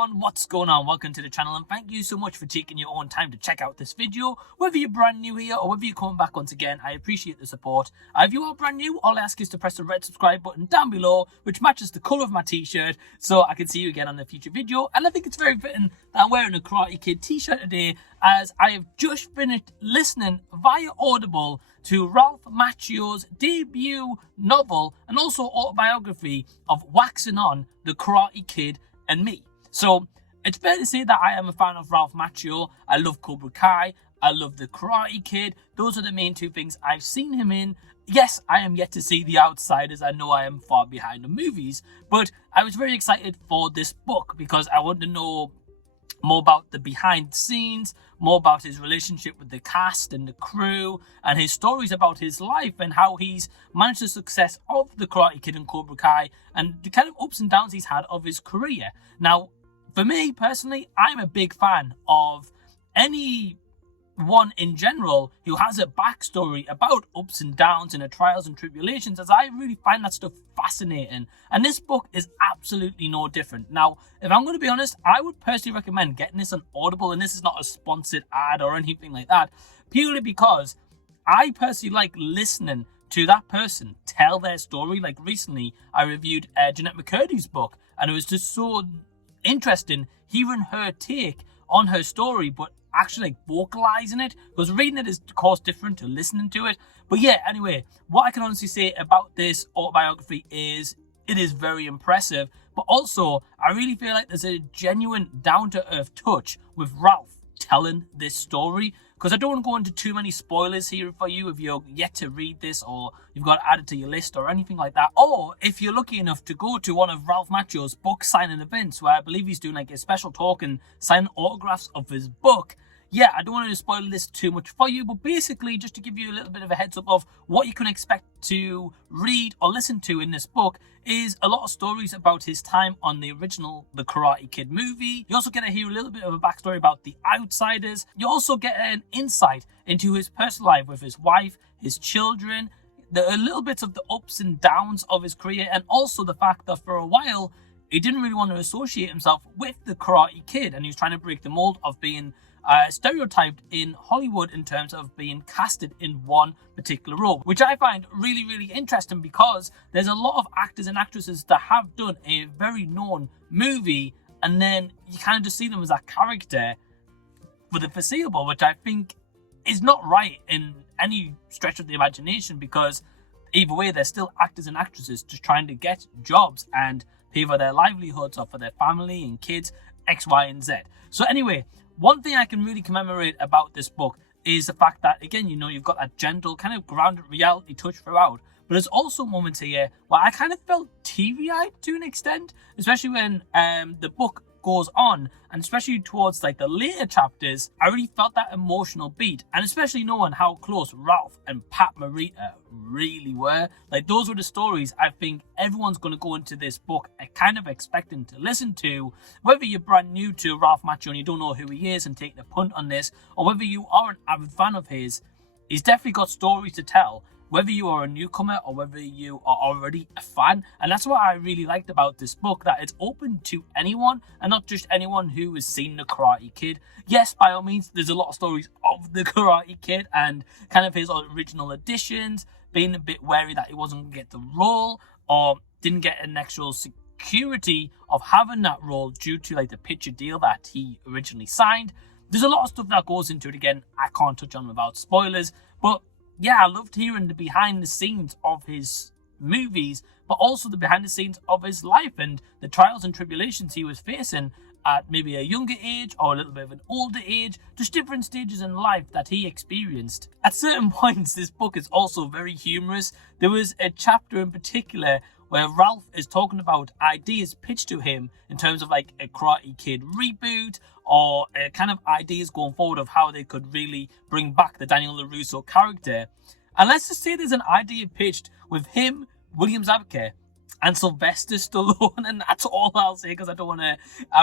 everyone, what's going on? Welcome to the channel and thank you so much for taking your own time to check out this video. Whether you're brand new here or whether you're coming back once again, I appreciate the support. If you are brand new, all I ask is to press the red subscribe button down below, which matches the colour of my t-shirt, so I can see you again on the future video. And I think it's very fitting that I'm wearing a Karate Kid t-shirt today, as I have just finished listening via Audible to Ralph Macchio's debut novel and also autobiography of Waxing On, The Karate Kid and Me. So it's fair to say that I am a fan of Ralph Macchio. I love Cobra Kai. I love The Karate Kid. Those are the main two things I've seen him in. Yes, I am yet to see The Outsiders. I know I am far behind the movies, but I was very excited for this book because I want to know more about the behind the scenes, more about his relationship with the cast and the crew, and his stories about his life and how he's managed the success of the Karate Kid and Cobra Kai and the kind of ups and downs he's had of his career. Now, for me personally, I'm a big fan of anyone in general who has a backstory about ups and downs and the trials and tribulations, as I really find that stuff fascinating. And this book is absolutely no different. Now, if I'm going to be honest, I would personally recommend getting this on Audible, and this is not a sponsored ad or anything like that, purely because I personally like listening to that person tell their story. Like recently, I reviewed Jeanette McCurdy's book, and it was just so interesting hearing her take on her story, but actually like vocalizing it, because reading it is of course different to listening to it. But yeah, anyway, what I can honestly say about this autobiography is it is very impressive, but also I really feel like there's a genuine down-to-earth touch with Ralph telling this story, because I don't want to go into too many spoilers here for you if you're yet to read this or you've got it added to your list or anything like that. Or if you're lucky enough to go to one of Ralph Macchio's book signing events, where I believe he's doing like a special talk and signing autographs of his book. Yeah, I don't want to spoil this too much for you, but basically just to give you a little bit of a heads up of what you can expect to read or listen to in this book is a lot of stories about his time on the original The Karate Kid movie. You also get to hear a little bit of a backstory about The Outsiders. You also get an insight into his personal life with his wife, his children, a little bit of the ups and downs of his career, and also the fact that for a while he didn't really want to associate himself with the Karate Kid, and he was trying to break the mold of being stereotyped in Hollywood in terms of being casted in one particular role, which I find really, really interesting, because there's a lot of actors and actresses that have done a very known movie and then you kind of just see them as that character for the foreseeable, which I think is not right in any stretch of the imagination, because either way they're still actors and actresses just trying to get jobs and pay for their livelihoods or for their family and kids, X, Y, and Z. So anyway, one thing I can really commemorate about this book is the fact that, again, you know, you've got that gentle, kind of grounded reality touch throughout, but there's also moments here where I kind of felt teary-eyed to an extent, especially when the book goes on, and especially towards like the later chapters, I really felt that emotional beat, and especially knowing how close Ralph and Pat Morita really were. Like, those were the stories I think everyone's going to go into this book kind of expecting to listen to, whether you're brand new to Ralph Macchio and you don't know who he is and take the punt on this, or whether you are an avid fan of his. He's definitely got stories to tell, whether you are a newcomer or whether you are already a fan. And that's what I really liked about this book, that it's open to anyone and not just anyone who has seen The Karate Kid. Yes, by all means, there's a lot of stories of The Karate Kid and kind of his original editions, being a bit wary that he wasn't going to get the role or didn't get an actual security of having that role due to like the picture deal that he originally signed. There's a lot of stuff that goes into it. Again, I can't touch on without spoilers, but yeah, I loved hearing the behind the scenes of his movies, but also the behind the scenes of his life and the trials and tribulations he was facing at maybe a younger age or a little bit of an older age, just different stages in life that he experienced. At certain points, this book is also very humorous. There was a chapter in particular where Ralph is talking about ideas pitched to him in terms of like a Karate Kid reboot, or kind of ideas going forward of how they could really bring back the Daniel LaRusso character. And let's just say there's an idea pitched with him, William Zabka, and Sylvester Stallone, and that's all I'll say because I don't want to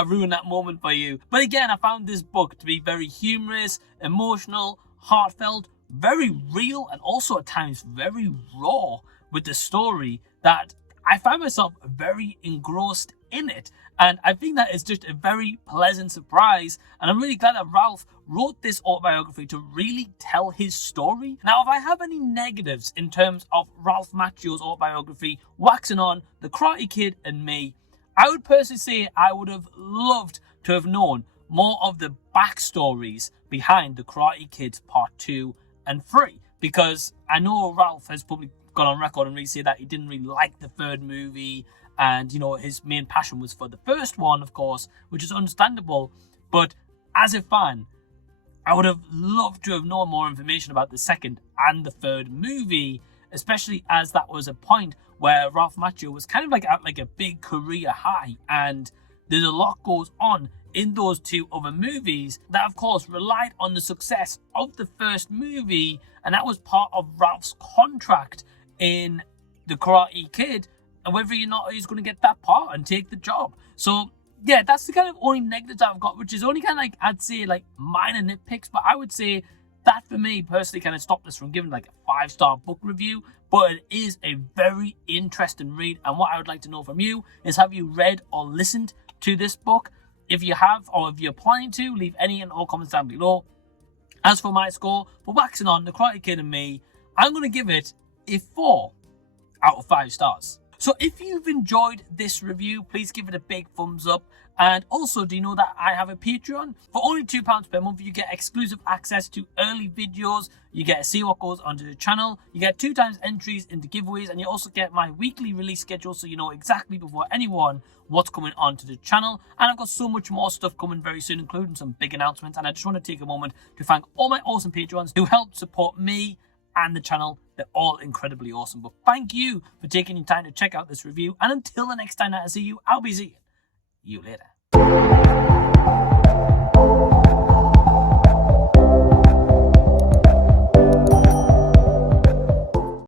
ruin that moment for you. But again, I found this book to be very humorous, emotional, heartfelt, very real, and also at times very raw with the story that I find myself very engrossed in it. And I think that is just a very pleasant surprise. And I'm really glad that Ralph wrote this autobiography to really tell his story. Now, if I have any negatives in terms of Ralph Macchio's autobiography, waxing on The Karate Kid and Me, I would personally say I would have loved to have known more of the backstories behind The Karate Kid Part 2 and 3. Because I know Ralph has probably gone on record and really said that he didn't really like the third movie. And, you know, his main passion was for the first one, of course, which is understandable. But as a fan, I would have loved to have known more information about the second and the third movie, especially as that was a point where Ralph Macchio was kind of like at like a big career high. And there's a lot goes on in those two other movies that, of course, relied on the success of the first movie. And that was part of Ralph's contract in The Karate Kid, and whether or not he's going to get that part and take the job. So, yeah, that's the kind of only negatives I've got, which is only kind of like, I'd say, like minor nitpicks. But I would say that for me personally kind of stopped us from giving like a 5-star book review. But it is a very interesting read. And what I would like to know from you is, have you read or listened to this book? If you have, or if you're planning to, leave any and all comments down below. As for my score for waxing on The Karate Kid and Me, I'm going to give it a 4 out of 5 stars. So if you've enjoyed this review, please give it a big thumbs up. And also, do you know that I have a Patreon? For only £2 per month, you get exclusive access to early videos. You get to see what goes onto the channel. You get 2 times entries into giveaways. And you also get my weekly release schedule, so you know exactly before anyone what's coming onto the channel. And I've got so much more stuff coming very soon, including some big announcements. And I just want to take a moment to thank all my awesome Patreons who help support me and the channel. They're all incredibly awesome. But thank you for taking your time to check out this review. And until the next time that I see you, I'll be seeing you later.